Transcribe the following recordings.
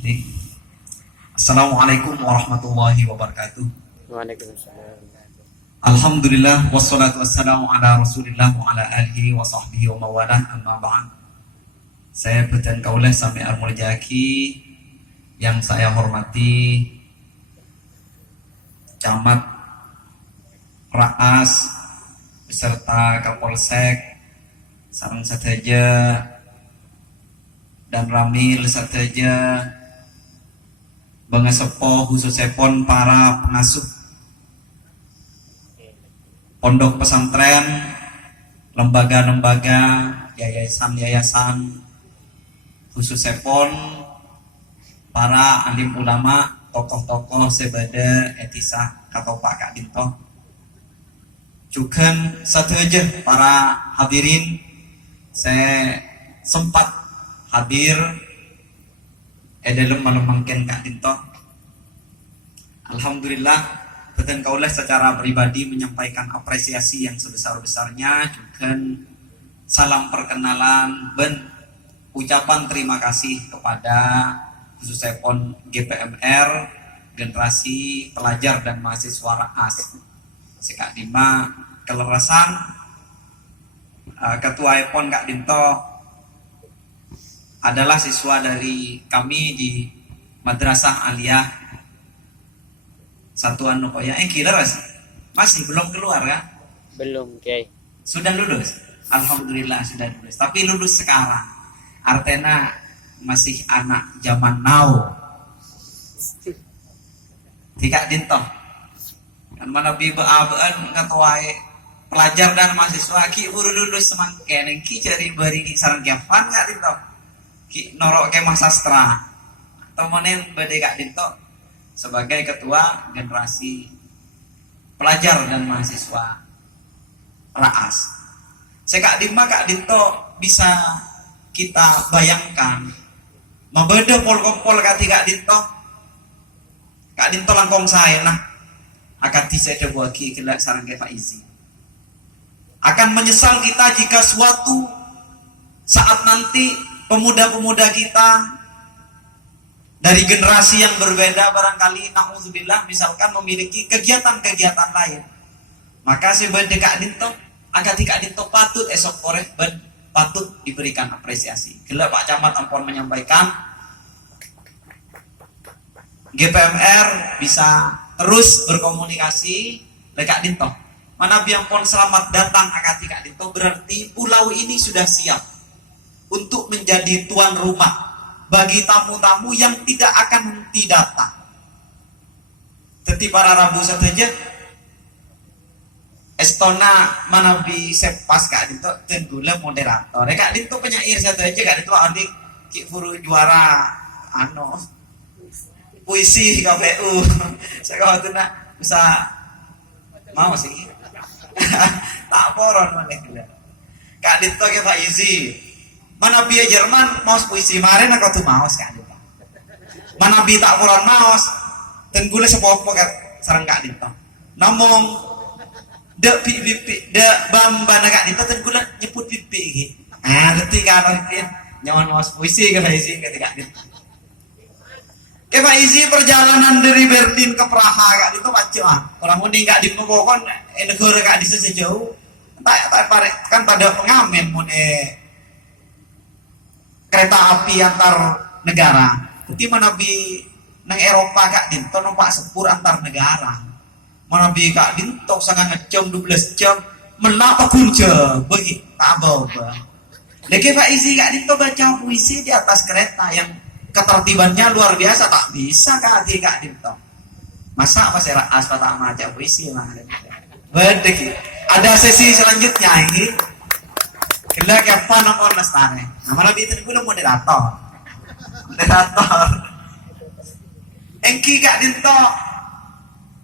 Jadi, Assalamualaikum warahmatullahi wabarakatuh. Waalaikumsalam. Alhamdulillah wassalatu wassalamu ala Rasulillah wa ala alihi wa sahbihi wa mawalah, amma ba'd. Saya beten kaulah sami armul jaki yang saya hormati Camat, Raas beserta Kapolsek sareng sateja dan Ramil sateja Bangesepo khususipun para pengasuh pondok pesantren, lembaga-lembaga, yayasan-yayasan, khususipun para alim ulama, tokoh-tokoh sebada etisah atau Pak Kak Dinto. Juga satu aja para hadirin, saya sempat hadir dalam melemangkan Kak Dinto. Alhamdulillah, beten kaulah secara pribadi menyampaikan apresiasi yang sebesar-besarnya, juga salam perkenalan dan ucapan terima kasih kepada khususnya PON GPMR, generasi pelajar dan mahasiswa Raas. Kak Dima kelerasan, Ketua PON Kak Dinto adalah siswa dari kami di Madrasah Aliyah Satuan Nukoya. Kira masih belum keluar kan? Belum, Kiai. Sudah lulus? Alhamdulillah sudah lulus. Tapi lulus sekarang. Artinya masih anak zaman now. Tidak Dinto. Kan mana biba-abaan ngatuai pelajar dan mahasiswa ki buru lulus semangken ki cari bari sareng Kefan Kak Dinto. Ki norok kemah sastra. Temenin bade Kak Dinto sebagai ketua generasi pelajar dan mahasiswa Raas. Kak Dima Kak Dinto bisa kita bayangkan membeda pol-kompol Kak Dinto. Kak Dinto langkong saya nah akan saya buaki kelak sarang ke Faizi. Akan menyesal kita jika suatu saat nanti pemuda-pemuda kita dari generasi yang berbeda barangkali na'udzubillah misalkan memiliki kegiatan-kegiatan lain. Maka sebagai Kak Dinto, agar Kak Dinto patut esok koreh ben patut diberikan apresiasi. Gila Pak Camat ampun menyampaikan GPMR bisa terus berkomunikasi dengan Kak Dinto. Mana biang pon selamat datang akati Kak Dinto, berarti pulau ini sudah siap untuk menjadi tuan rumah bagi tamu-tamu yang tidak akan henti datang. Teti para Rabu saja Estona manabi sepas Kak Dinto tenggula moderator. Kak Dinto penyair saja Kak Dinto adik Ki Furu juara puisi KPU. Saya kau tu nak bisa mau sih. Tak poron mana kita. Kak Dinto ke Faizi. Mana biaya Jerman maus puisi maren aku tu maus Kak Dinto. Mana bi tak poron maus. Tenggula sepopo Kak sarang Kak Dinto. Namong dek pipi dek bamba Kak Dinto tenggula nyebut pipi iki. Ngerti kan mungkin nyawan maus puisi ke Faizi ketika Kak Dinto. Pak isi perjalanan dari Berlin ke Praha Kak Dinto macam orang muni Kak Dinto pokon negara Kak Dinto sejauh tak kan pada pengamen muni kereta api antar negara. Jadi mana bi nang Eropa Kak Dinto numpak sepur antar negara. Mana bi Kak Dinto sangat ngecem 12 jam melapa kunci bagi tak apa. Lagi Pak isi Kak Dinto baca puisi di atas kereta yang ketertibannya luar biasa, tak bisa Kak Dinto. Masa apa saya Raas tak maca puisi mah. Bedek. Ada sesi selanjutnya ini. Kira kapan nongol lestari. Nah, malah itu belum moderator. Engki Kak Dinto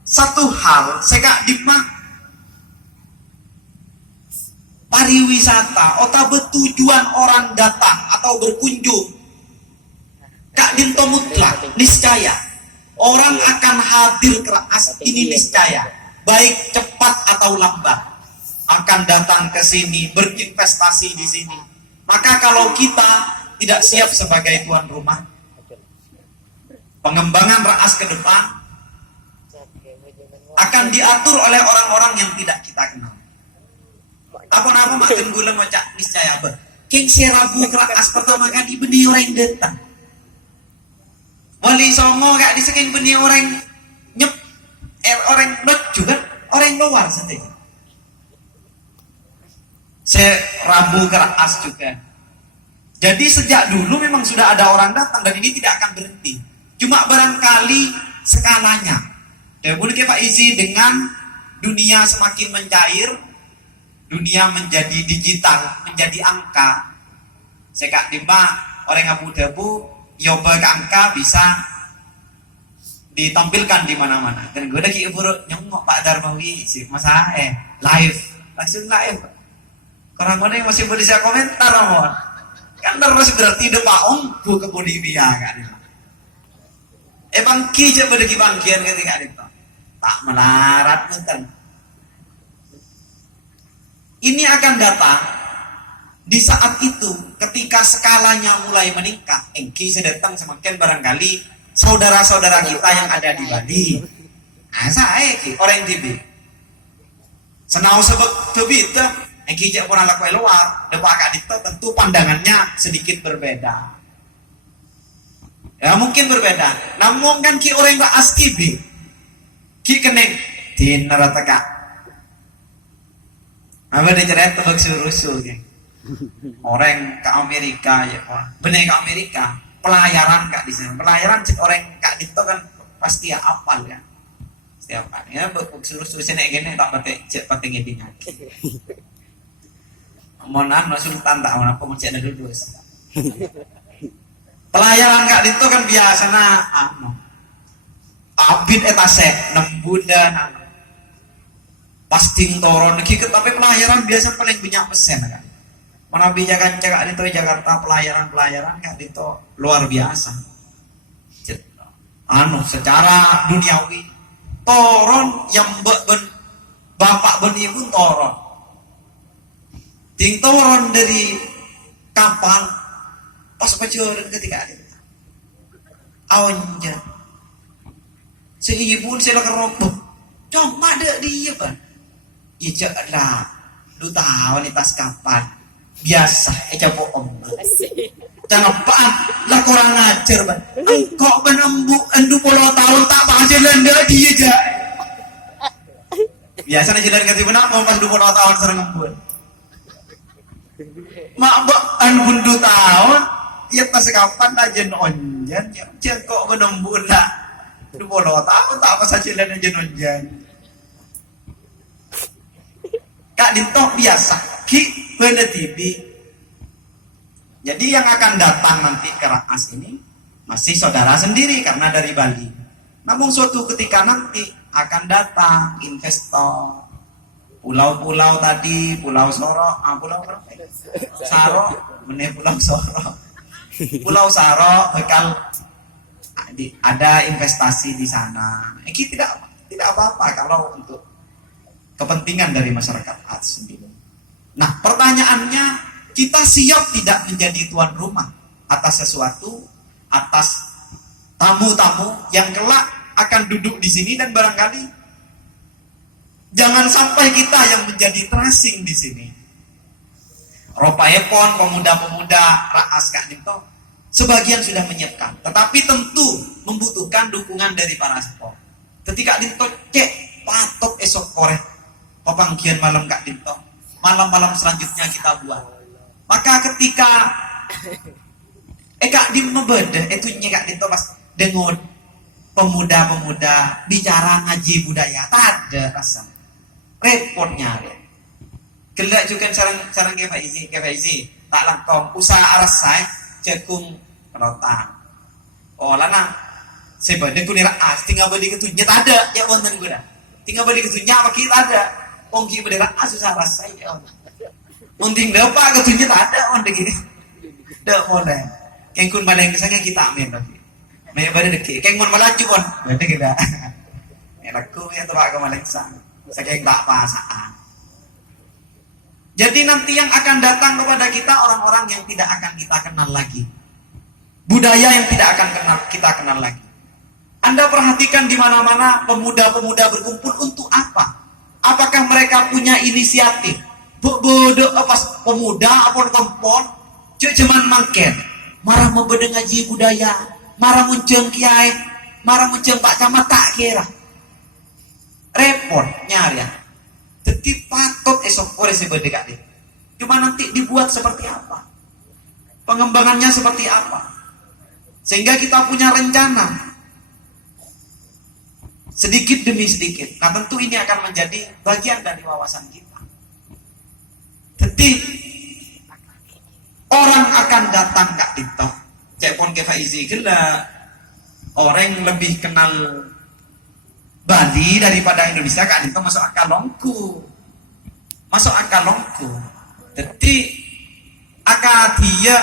satu hal saya Kak Dima pariwisata atau tujuan orang datang atau berkunjung Kak Dinto mutlak, niscaya orang akan hadir ke Raas ini niscaya, baik cepat atau lambat akan datang ke sini, berinvestasi di sini. Maka kalau kita tidak siap sebagai tuan rumah, pengembangan Raas ke depan akan diatur oleh orang-orang yang tidak kita kenal. Apa-apa makin gula macak niscaya apa? King Serabu Raas pertama kali benih orang datang. Wali Songo gak diseking benih orang nyep orang lot juga orang luar saja. Serabu Raas juga. Jadi sejak dulu memang sudah ada orang datang dan ini tidak akan berhenti. Cuma barangkali skalanya. Ya boleh Pak Izi dengan dunia semakin mencair, dunia menjadi digital, menjadi angka. Saya kak dimba orang Abu Dhabi nyoba ke angka bisa ditampilkan di mana-mana. Dan gue lagi buruk nyongok Pak Darmawi sih masa live langsung live. Orang mana yang masih bisa komentar amon. Kan terus berarti de paong bu ke Bolivia kan. Bangki je berdegi bangkian ketika itu. Tak melarat nonton. Ini akan datang di saat itu ketika skalanya mulai meningkat. Engki sedatang semakin barangkali saudara-saudara kita yang ada di Bali. Saya orang DB. Senau sebab itu engki je pernah lakukan luar. Depak akak itu tentu pandangannya sedikit berbeda. Ya mungkin berbeda. Namun kan ki orang tak askibi. Ki kening di nerataka. Apa dia cerita tebak suruh-suruh geng. Orang ke Amerika ya Pak. Bener ke Amerika. Pelayaran kak di sana. Pelayaran cek orang kak itu kan pasti ya apal ya. Setiap kali ya suruh-suruh sini gini tak pakai cek pakai ngedingan. Monan Sultan tak mana pun cek ada dulu. Pelayaran kak itu kan biasa abid etase nembudan pasti toron kiket tapi pelayaran biasa paling banyak pesen kan. Mana bijakan cakap itu Jakarta pelayaran kak itu luar biasa. Secara duniawi toron yang bapak benih pun toron. Ting toron dari kapal pas pacaran ketika ada awannya seibu saya keropok cuma ada dia kan ya caklah lu tahu nih tas kapan biasa coba om jangan apaan lah kurang ajar ban kok menembuk endu puluh tahun tak pacaran dia aja biasa nih jalan ganti benak mau pas 20 tahun sering ngembun mak an bundu tahun ya pas kapan aja nonjan jangan kok menembuk lah 20 tahun tak apa saja lain aja nonjan kak dintok biasa ki bener TV. Jadi yang akan datang nanti ke Raas ini masih saudara sendiri karena dari Bali. Namun suatu ketika nanti akan datang investor pulau-pulau tadi, Pulau Soro, Pulau berapa? Saro, Pulau Soro. Pulau Saro bakal ada investasi di sana. Ini tidak apa-apa kalau untuk kepentingan dari masyarakat Aceh sendiri. Nah, pertanyaannya kita siap tidak menjadi tuan rumah atas sesuatu, atas tamu-tamu yang kelak akan duduk di sini dan barangkali jangan sampai kita yang menjadi terasing di sini. Ropayepon, pemuda-pemuda Raas Kak Dinto, sebagian sudah menyiapkan, tetapi tentu membutuhkan dukungan dari para sport. Ketika Dinto cek patok esok korek pepanggian malam Kak Dinto, malam-malam selanjutnya kita buat. Maka ketika Kak Dim membeda itu Kak Dinto pas dengan pemuda-pemuda bicara ngaji budaya tak ada rasa repotnya ya. Kelak juga cara Pak Izi tak langkong usaha arasai cekung rotan. Oh lana sebade ku Raas tinggal beli ketunya tak ada ya wonten ku dah. Tinggal beli ketunya apa kita ada. Ongki beli Raas usaha arasai ya. Mungkin dapat ketunya tak ada on gini. Dak boleh. Kengkun maleng misalnya kita amin tapi. Mai pada deki. Kengkun malaju pun. Berarti kita. Laku ya tebak ke maleng sang. Saking tak pasaan. Jadi nanti yang akan datang kepada kita orang-orang yang tidak akan kita kenal lagi. Budaya yang tidak akan kita kenal lagi. Anda perhatikan di mana-mana pemuda-pemuda berkumpul untuk apa? Apakah mereka punya inisiatif? Bodoh apa pemuda apa kompon? Cuman mangken. Marah membeda ngaji budaya, marah muncul kiai, marah muncul pak camat tak kira. Repot nyari ya. Jadi patut esok kore sebedekat deh. Cuma nanti dibuat seperti apa? Pengembangannya seperti apa? Sehingga kita punya rencana. Sedikit demi sedikit. Nah tentu ini akan menjadi bagian dari wawasan kita. Jadi orang akan datang Kak Dito. Cepon ke Faizi gila. Orang yang lebih kenal Bali daripada Indonesia Kak Dito masuk akal longku. Masuk akal longku. Jadi dia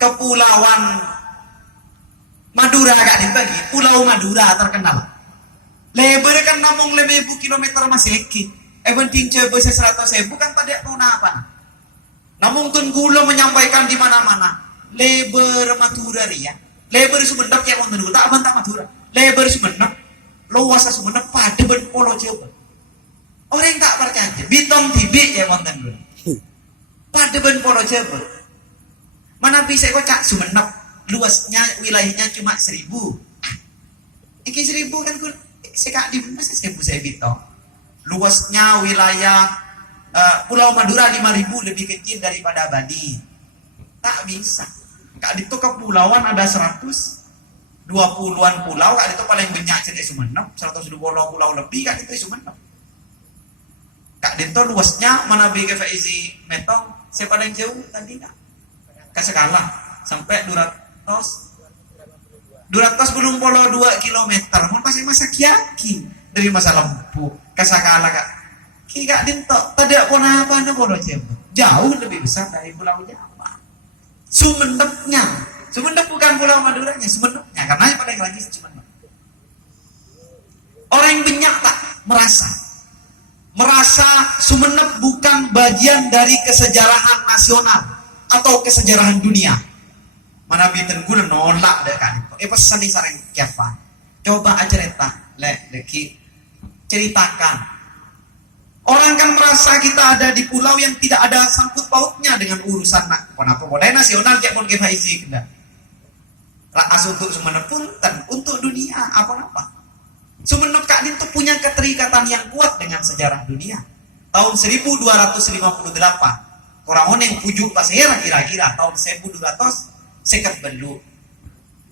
kepulauan Madura Kak Dito lagi. Pulau Madura terkenal. Lebar kan namung 5.000 kilometer maseki. Penting coba 100.000 kan tadi tahu apa. Namun Tenggulo menyampaikan di mana-mana. Lebar Madura ya. Lebar Sumenep yang untuk tak bantah Madura. Lebar Sumenep, luas Sumenep pada ben Pulau Jawa. Orang tak percaya. Bitong tibik ya konten dulu. Pada ben Pulau Jawa. Mana bisa kocak Sumenep luasnya wilayahnya cuma 1.000. Iki 1.000 kan kun sekak di masa 1.000 saya bitong. Luasnya wilayah Pulau Madura 5.000 lebih kecil daripada Bali. Tak bisa. Kak Dito kepulauan ada 120-an pulau. Kak Dito paling banyak cerita Sumenep, 120 pulau lebih Kak Dito Sumenep. Kak Dito luasnya mana BG Faizi Metong, saya paling jauh tadi Kak. Kasekala sampai 200 belum polo 2 kilometer. Mau pasang masa kiaki dari masa lempu Kasakala Kak. Ki Kak Dito tidak pun apa na polo jauh lebih besar dari Pulau Jawa. Sumenepnya, Sumenep bukan Pulau Maduranya, Sumenepnya karena yang paling lagi Sumenep. Orang yang banyak tak merasa Sumenep bukan bagian dari kesejarahan nasional atau kesejarahan dunia. Mana biten gue nolak deh kan itu. Pesan nih sareng Kevin. Coba aja leki ceritakan. Orang kan merasa kita ada di pulau yang tidak ada sangkut pautnya dengan urusan kenapa boleh nasional kayak pun kita isi kena. Rakas untuk Sumenep pun untuk dunia apa-apa. Sumenep Kak Dito punya keterikatan yang kuat dengan sejarah dunia. Tahun 1258 orang yang pujuk pasera kira-kira tahun 1200 sekat belu.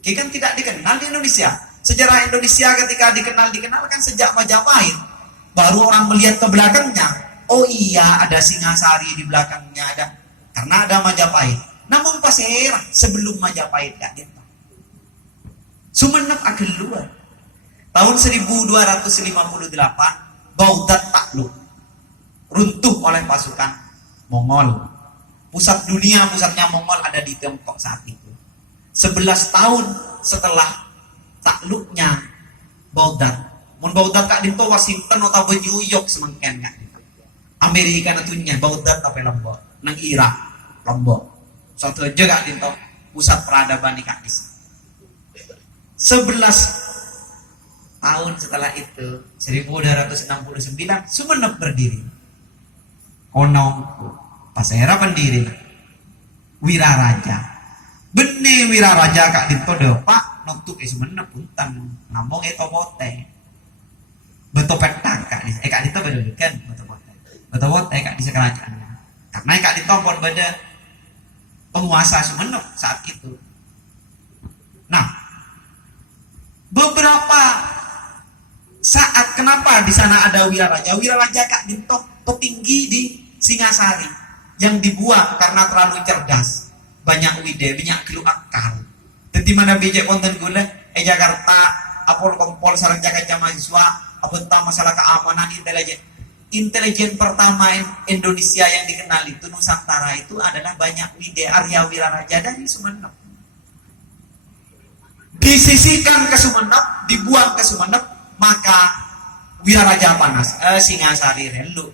Kita kan tidak dikenal di Indonesia. Sejarah Indonesia ketika dikenal kan sejak Majapahit. Baru orang melihat ke belakangnya, oh iya ada Singasari di belakangnya ada, karena ada Majapahit. Namun pasera sebelum Majapahit Kak Dito. Sumenep akan luar. Tahun 1258 Baghdad takluk, runtuh oleh pasukan Mongol. Pusatnya Mongol ada di Tiongkok saat itu. 11 tahun setelah takluknya Baghdad. Mun Baghdad Kak Dito Washington atau New York semangken Kak Dito. Amerika natunya Baghdad tapi Lombok, nang Irak Lombok. Suatu aja Kak Dito pusat peradaban di Kak Dito. 11 tahun setelah itu 1269 Sumenep berdiri. Konongku pasera pendiri Wiraraja. Bene Wiraraja Kak Dito depak nutuk Sumenep punten ngomong bote. Betul petak Kak Dito beda kan betul bote Kak di kerajaan. Karena Kak Dito pun beda penguasa Sumenep saat itu. Nah, beberapa saat kenapa di sana ada Wiraraja? Wiraraja Kak Dito petinggi di Singasari yang dibuang karena terlalu cerdas, banyak wide, banyak gelu akal. Dan di mana bijak konten gula, Jakarta, Apol Kompol sarang jaga mahasiswa, apentah masalah keamanan intelijen pertama Indonesia yang dikenal itu Nusantara itu adalah banyak wide Arya Wiraraja dari Sumenep. Disisihkan ke Sumenep, dibuang ke Sumenep, maka Wiraraja panas, Singasari relu.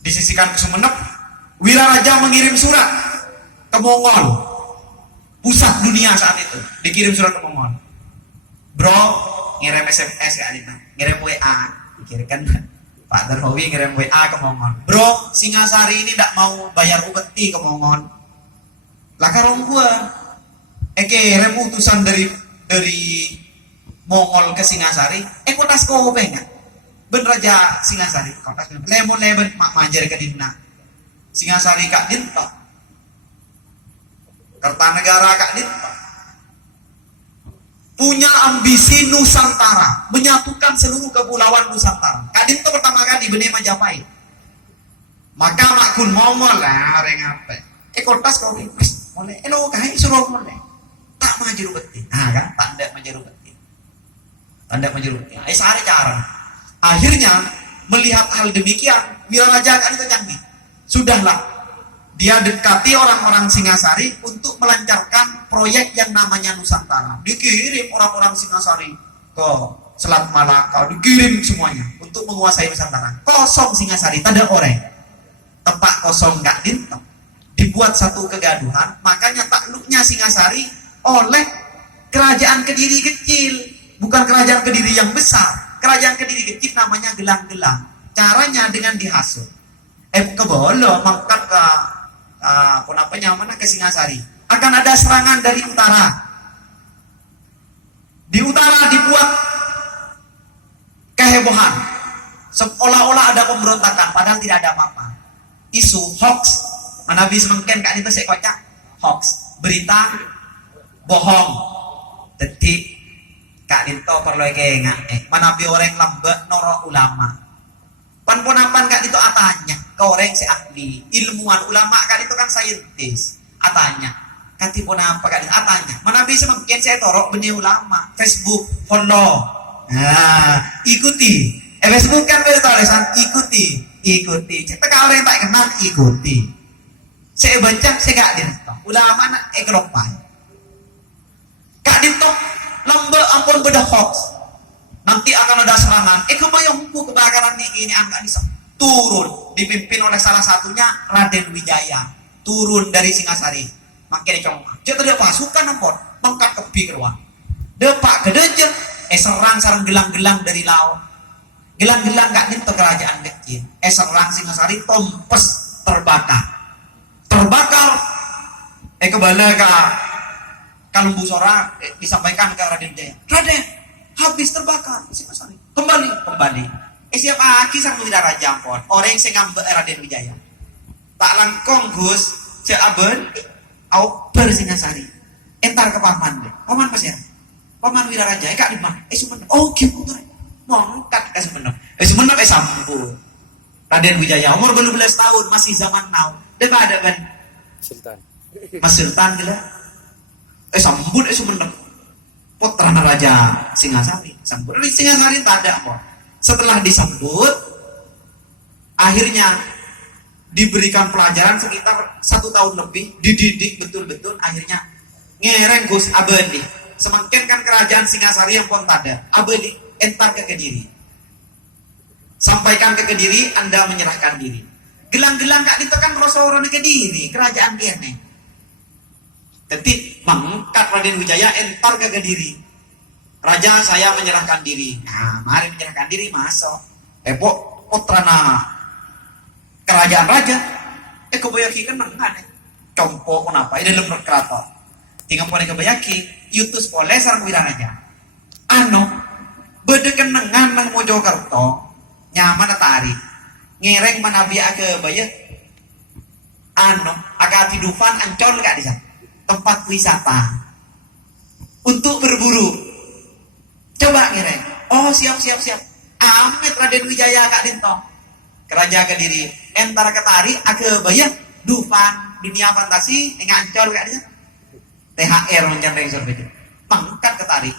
Disisihkan ke Sumenep, Wiraraja mengirim surat ke Mongol, pusat dunia saat itu, dikirim surat ke Mongol. Bro, ngirim SMS Kak Dina, ngirim WA, pikirkan Pak Darmawi ngirim WA ke Mongon. Bro, Singasari ini tidak mau bayar upeti ke Mongon. Lah karong gua, kirim utusan dari Mongol ke Singasari, kotas kau pengen. Ben Raja Singasari, kotas lemon mak majer ke Dina. Singasari Kak Dinto, Kertanegara Kak Dinto. Punya ambisi Nusantara, menyatukan seluruh kepulauan Nusantara. Kadin itu pertama kali benih Majapahit. Maka makun Mongol lah orang apa? Kotas kau ini, boleh. Elo kahai suruh boleh. Tak maju beti. Nah kan, tanda maju beti. Tanda maju beti. Sehari cara. Akhirnya melihat hal demikian, Wiraraja kan itu canggih. Sudahlah. Dia dekati orang-orang Singasari untuk melancarkan proyek yang namanya Nusantara. Dikirim orang-orang Singasari ke Selat Malaka, dikirim semuanya untuk menguasai Nusantara. Kosong Singasari, tak ada orang. Tempat kosong Kak Dinto. Dibuat satu kegaduhan, makanya takluknya Singasari oleh kerajaan Kediri kecil, bukan kerajaan Kediri yang besar. Kerajaan Kediri kecil namanya Gelang-Gelang. Caranya dengan dihasut. Kebolo mangkat ke mana ke Singasari. Akan ada serangan dari utara. Di utara dibuat kehebohan. Seolah-olah ada pemberontakan, padahal tidak ada apa-apa. Isu hoax, mana bisa mungkin Kak itu saya kocak. Hoax, berita bohong. Detik Kak Dinto perlu kayak mana bi orang lambat noro ulama. Pan-ponapan Kak itu atanya ke orang si ahli ilmuwan ulama Kak itu kan saintis atanya kati ponapa Kak itu atanya mana bisa mungkin saya torok benih ulama Facebook follow ikuti Facebook kan tulisan ikuti cek kalau orang tak kenal ikuti saya baca saya Kak Dinto ulama nak kelopai Kak Dinto lambat ampun beda hoax. Nanti akan ada serangan. Kebayang hukum kebakaran ini anak bisa turun dipimpin oleh salah satunya Raden Wijaya. Turun dari Singasari. Makin dicongkak. Dia ada pasukan ampun mengkat kebi keluar. Depak kedejen serang gelang-gelang dari laut. Gelang-gelang Kak Dinto kerajaan kecil. Serang Singasari tompes terbakar. Kebala ke Kalumbu Sora disampaikan ke Raden Wijaya. Raden habis terbakar Singasari. Kembali. Siapa aki sang Wiraraja ampun. Orang yang ngambek Raden Wijaya. Tak langkong Gus, cek aben au ber Singasari. Entar ke paman deh. Paman pas ya. Paman Wiraraja Kak di mana? Sumenep. Oh, gitu tuh. Mongkat ke Sumenep. Sumenep sambut. Raden Wijaya umur 12 tahun, masih zaman now. Dia ada kan Sultan. Mas Sultan gila. Sambut Sumenep. Putra Raja Singasari sambut. Singasari tak ada apa. Setelah disambut, akhirnya diberikan pelajaran sekitar 1 tahun lebih, dididik betul-betul. Akhirnya ngereng Gus abadi. Semakin kan kerajaan Singasari yang pun tada. Abadi entar ke Kediri. Sampaikan ke Kediri, Anda menyerahkan diri. Gelang-gelang Kak itu kan Rasulullah ke Kediri, kerajaan kene. Jadi mengangkat Raden Wijaya entar ke Kediri. Raja saya menyerahkan diri. Nah, mari menyerahkan diri masuk. Putrana kerajaan raja. Kebayaki kan mengan. Compo kenapa? Ini dalam berkeraton. Tinggal boleh kebayaki. Yutus oleh sarang Wiraraja. Bede kenengan nang Mojokerto. Nyaman atari. Ngereng manabia ke bayat. Agak tidufan Ancol Kak di sana. Tempat wisata untuk berburu. Coba ngereng. Oh siap. Amit Raden Wijaya Kak Dinto. Kerajaan Kediri. Entar ketari ke bayat. Dufan dunia fantasi Ancol Kak di sana. THR mencandeng survei. Pangkat ketari.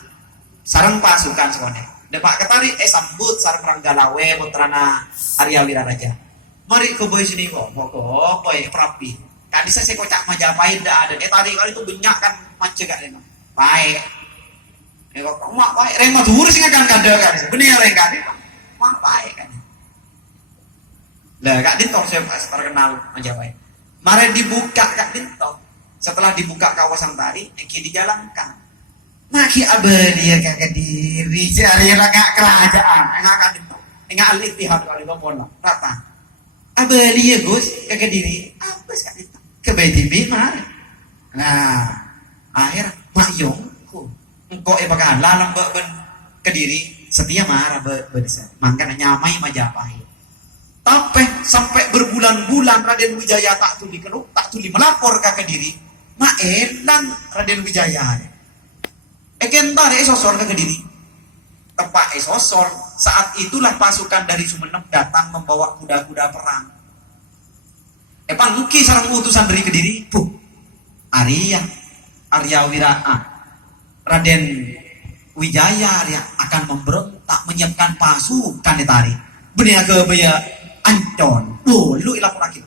Sarang pasukan sekolah. Depak ketari sambut sarang perang Galawe putrana Arya Wiraraja. Mari ke boy sini kok. Boy perapi. Kan bisa saya kocak Majapahit dah ada. Tadi kali itu banyak kan macam gak deh. Baik. Kok mak baik. Remah dur sih kan kada kan. Bener reng kan. Mak baik kan. Lah Kak Dinto saya terkenal Majapahit. Mari dibuka Kak Dinto. Setelah dibuka kawasan tadi, dijalankan. Nah Aki abadi ya kakak diri cari ngak kerajaan ngak kadito ngak al-ittihad kali itu pola rata abadi ya Gus kakak diri apa sih kadito kebedi bimar nah akhir makyongku engkau pakai lalang ben kediri setia marah berdesa makanya nyamai majapai tapi sampai berbulan-bulan Raden Wijaya tak tuli melapor ke Kediri maelan Raden Wijaya ekentare sosor ke Kediri tepak sosor saat itulah pasukan dari Sumenep datang membawa kuda-kuda perang pangki sarang utusan dari Kediri Arya Wiraan Raden Wijaya akan memberontak menyiapkan pasukan ditari benih ke baya Ancon lu ilapor lagi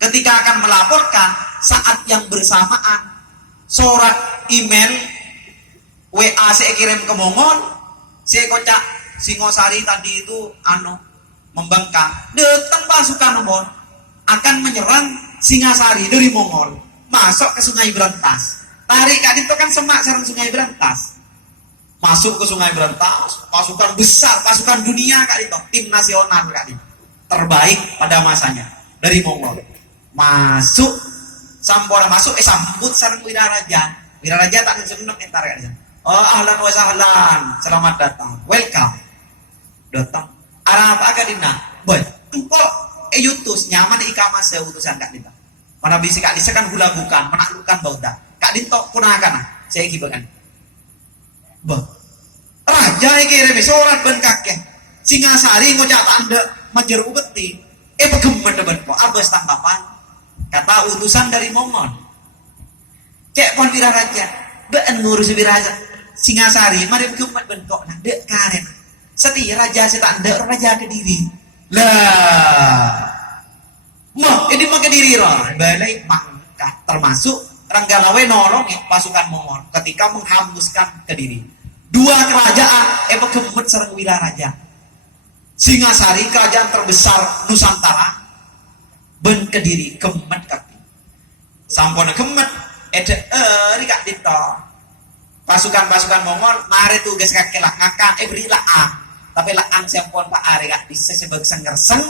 ketika akan melaporkan saat yang bersamaan surat email WA saya kirim ke Mongol saya kocak Singosari tadi itu membangkang datang pasukan Mongol akan menyerang Singasari dari Mongol masuk ke Sungai Berantas tarik kali itu kan semak sarang Sungai Berantas masuk ke Sungai Berantas pasukan besar pasukan dunia kali itu tim nasional kali terbaik pada masanya dari Mongol masuk sampora masuk sambut sarang Wiraraja tak seneng entar kali oh ahlan wa sahlan selamat datang welcome datang arah apa agak dina boy engkau yutus nyaman ikamas utusan kak dita mana bisa kak disa kan hula bukan menaklukkan bauta kak dita punakan saya kibakan bah raja kirim surat ben kakek Singasari ngocak tanda majeru beti begemen deban kok abas tanggapan kata utusan dari Mongol cek pon Wiraraja ben ngurus Wiraraja Singasari mari gemet ben kok nah dek karen setia raja setanda raja Kediri lah mah ini mah Kediri roh balai mangkat termasuk Ranggalawe nolong pasukan Mongol ketika menghanguskan Kediri dua kerajaan begemet sareng Wiraraja Singasari kerajaan terbesar Nusantara ben Kediri gemet kaki sampona gemet kak dito pasukan Mongol mari tugas kakek lah ngakak beri laang tapi laang sampon pak ari kak bisa sebeg sengerseng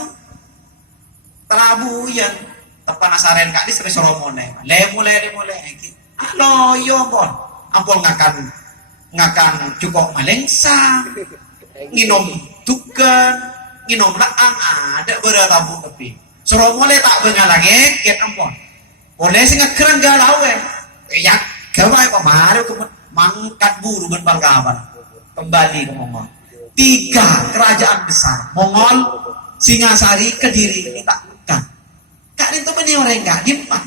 terabuyan tepan asaren kak di Soromone mulai halo yo ampun ngakan cukup malengsa nginom tukan nginom laang ada beratabu tapi Soromone tak bengalangin ket ampun boleh sing ngekerang galau ya kawai pamaru mangkat buru ben balgaban kembali ke Mongol tiga kerajaan besar Mongol Singasari Kediri ini tak bukan kak itu benih orang gak dimpah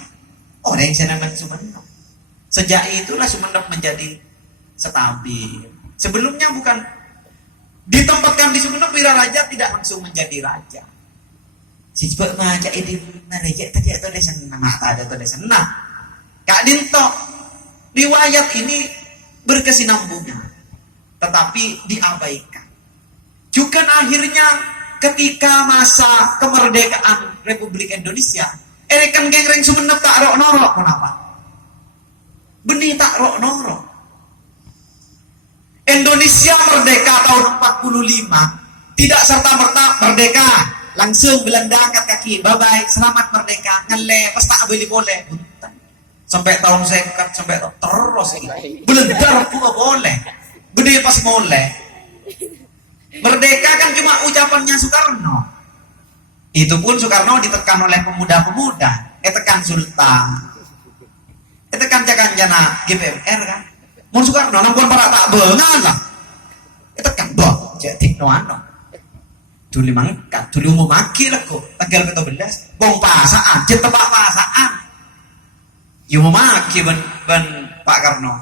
orang senangan Sumenep sejak itulah Sumenep menjadi stabil sebelumnya bukan ditempatkan di Sumenep Wiraraja tidak langsung menjadi raja si cepet maja ini raja tadi atau dia senang ada atau dia senang kak Dinto riwayat ini berkesinambungan tetapi diabaikan juga akhirnya ketika masa kemerdekaan Republik Indonesia erekan gengreng Sumenep tak rok norok kenapa benih tak rok norok Indonesia merdeka tahun 45 tidak serta-merta merdeka langsung Belanda angkat kaki bye bye selamat merdeka ngele pas tak boleh sampai tahun sekat sampai terus Belanda boleh gede pas boleh merdeka kan cuma ucapannya Soekarno itu pun Soekarno ditekan oleh pemuda-pemuda tekan Sultan tekan jana GPMR kan mau Soekarno nampun para tak bengan lah tekan boh jadi noano dulu mangkat dulu mau maki lah kok tanggal 14 bong pasaan jet tempat pasaan yung memaki ben Pak Karno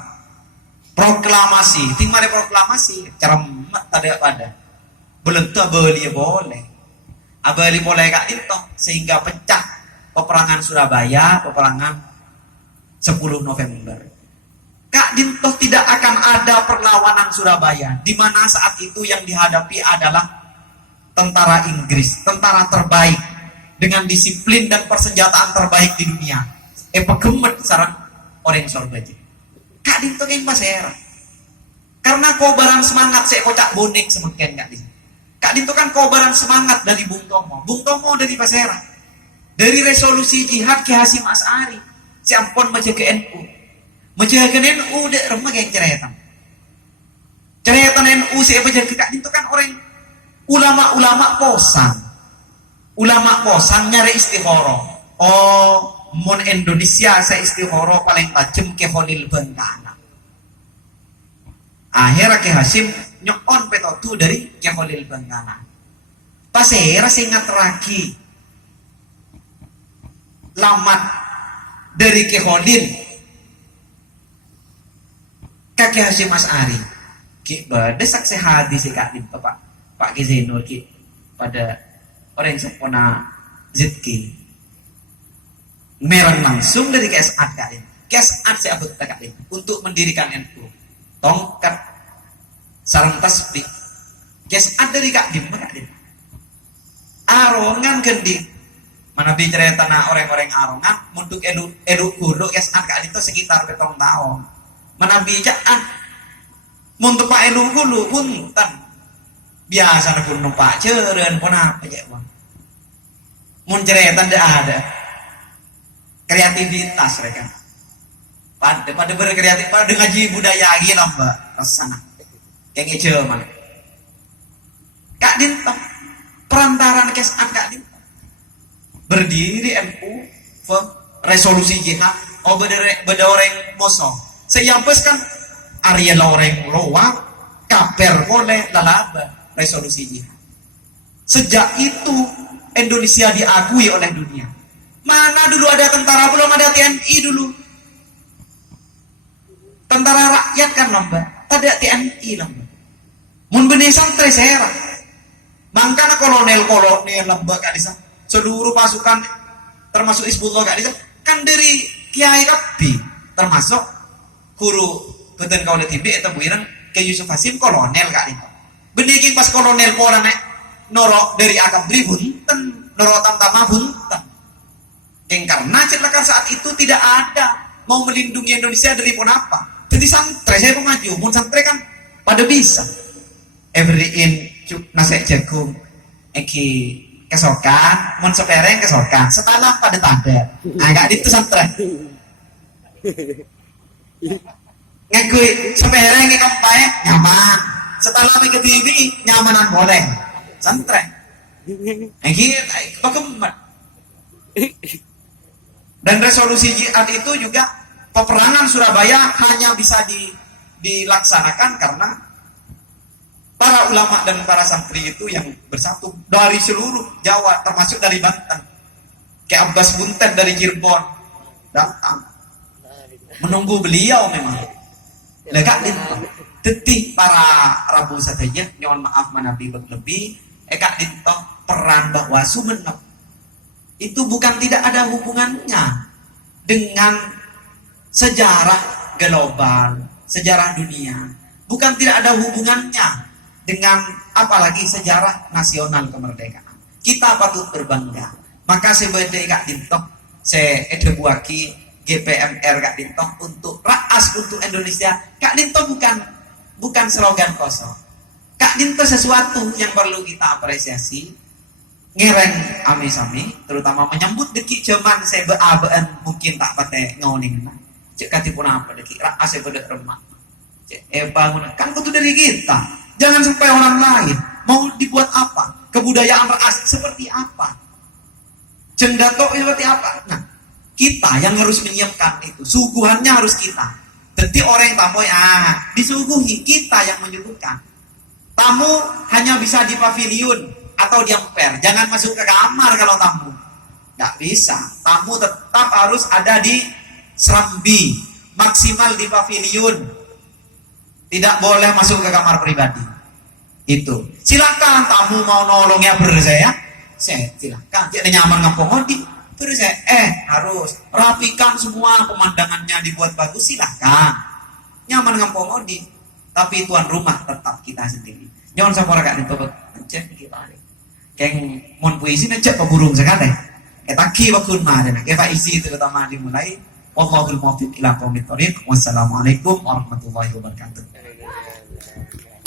proklamasi timare proklamasi ceremet tadi pada belum tuh beli boleh abali boleh kak itu sehingga pecah peperangan Surabaya peperangan 10 November Kak Dinto tidak akan ada perlawanan Surabaya di mana saat itu yang dihadapi adalah tentara Inggris tentara terbaik dengan disiplin dan persenjataan terbaik di dunia pegemet sarang orang Sorbaji Kak Dinto yang pasera Karena kobaran semangat saya kocak bonek semengken Kak Din. Kak Din itu kan kobaran semangat dari Bung Tomo. Bung Tomo dari Pasera. Dari resolusi jihad Ki Hasyim Asy'ari. Si ampun menjaga NU. Menjaga NU dek remah yang ceretan. Ceretan NU saya menjaga Kak Din itu kan orang ulama-ulama posan. Ulama posan nyari istikharah. Oh, mon Indonesia saya istikharah paling tajam ke Khalil Bengkana. Akhirnya Ki Hasyim nyokon petotu dari Ki Khalil Bengkana. Pasera singat lagi lamat dari Ki Khalil ke Ki Hasyim Asy'ari. Ki badesak sehadi si Kak Din Pak Ki Zainul Ki pada orang sempurna Zitki merang langsung dari KSAD Kak Din. KSAD saya abut Kak Din untuk mendirikan NU. Tongkat sarang tasbih. KSAD dari Kak Din. Arongan gending. Mana bicara tanah orang-orang arongan untuk edu kudu KSAD Kak Din itu sekitar betong tahun. Mana bicara untuk Pak edu kudu punten. Biasa na pun numpak ceren pun apa ya bang. Mun ceretan dah ada kreativitas mereka. Pada berkreatif, pada ngaji budaya lagi lamba rasana. Yang itu mana? Kak Din perantaran kesan Kak Din berdiri NU resolusi jihad. Oh beda orang bosong. Seyampes kan Ariel orang loa kaper boleh lalaba. Resolusi jihad. Sejak itu Indonesia diakui oleh dunia. Mana dulu ada tentara, belum ada TNI dulu. Tentara rakyat kan lamba, tidak TNI lamba. Mun benih santri sera. Mangkana kolonel lamba Kak Disa. Seluruh pasukan termasuk Hizbullah Kak Disa kan dari Kiai Rabi, termasuk guru Beten Kaulit Hibi atau Buiran ke Yusuf Hasim kolonel Kak Disa. Benikin pas kolonel pola nek norok dari akabri bunten, norotan tamah bunten. Yang karena celaka saat itu tidak ada mau melindungi Indonesia dari pun apa. Jadi santri saya maju, mun santri kan pada bisa. Everyin nasi jagung, eki kesokan, mun sepereng kesokan, setanah pada tanda. Agak itu santri. Ngekui sepereng ikampai nyaman. Setelah ke TV nyamanan boleh santai bagaimana dan resolusi jihad itu juga peperangan Surabaya hanya bisa dilaksanakan karena para ulama dan para santri itu yang bersatu dari seluruh Jawa termasuk dari Banten kayak Abbas Buntet dari Cirebon datang menunggu beliau memang legak Tetih para Rabu saja, nyon maaf manabi berlebih, Kak Dinto peran bahwa Sumenep itu bukan tidak ada hubungannya dengan sejarah global, sejarah dunia, bukan tidak ada hubungannya dengan apalagi sejarah nasional kemerdekaan. Kita patut berbangga. Maka sebagai Kak Dinto, saya edebuaki GPMR Kak Dinto untuk raas untuk Indonesia. Kak Dinto bukan slogan kosong. Kak Dinto sesuatu yang perlu kita apresiasi. Ngereng ami-sami, terutama menyambut deki zaman saya beabaan mungkin tak pakai ngoning. Cek katipun apa deki, ase pada remah. Cek bangun kan itu dari kita. Jangan sampai orang lain mau dibuat apa? Kebudayaan ras seperti apa? Cendato seperti apa? Nah, kita yang harus menyiapkan itu. Suguhannya harus kita. Jadi orang tamu disuguhi kita yang menyuguhkan. Tamu hanya bisa di pavilion atau di emper. Jangan masuk ke kamar kalau tamu. Nggak bisa. Tamu tetap harus ada di serambi. Maksimal di pavilion. Tidak boleh masuk ke kamar pribadi. Itu. Silakan tamu mau nolongnya bersaya. Saya silakan. Tidak nyaman ngampung di. Terus saya harus rapikan semua pemandangannya dibuat bagus silahkan nyaman ngampong di tapi tuan rumah tetap kita sendiri jangan sampai orang itu cek kita keng mon puisi ngecek burung sekali taki wakun mana kayak isi itu pertama dimulai wallahul muwaffiq ila aqwamit thoriq wassalamualaikum warahmatullahi wabarakatuh. Oke.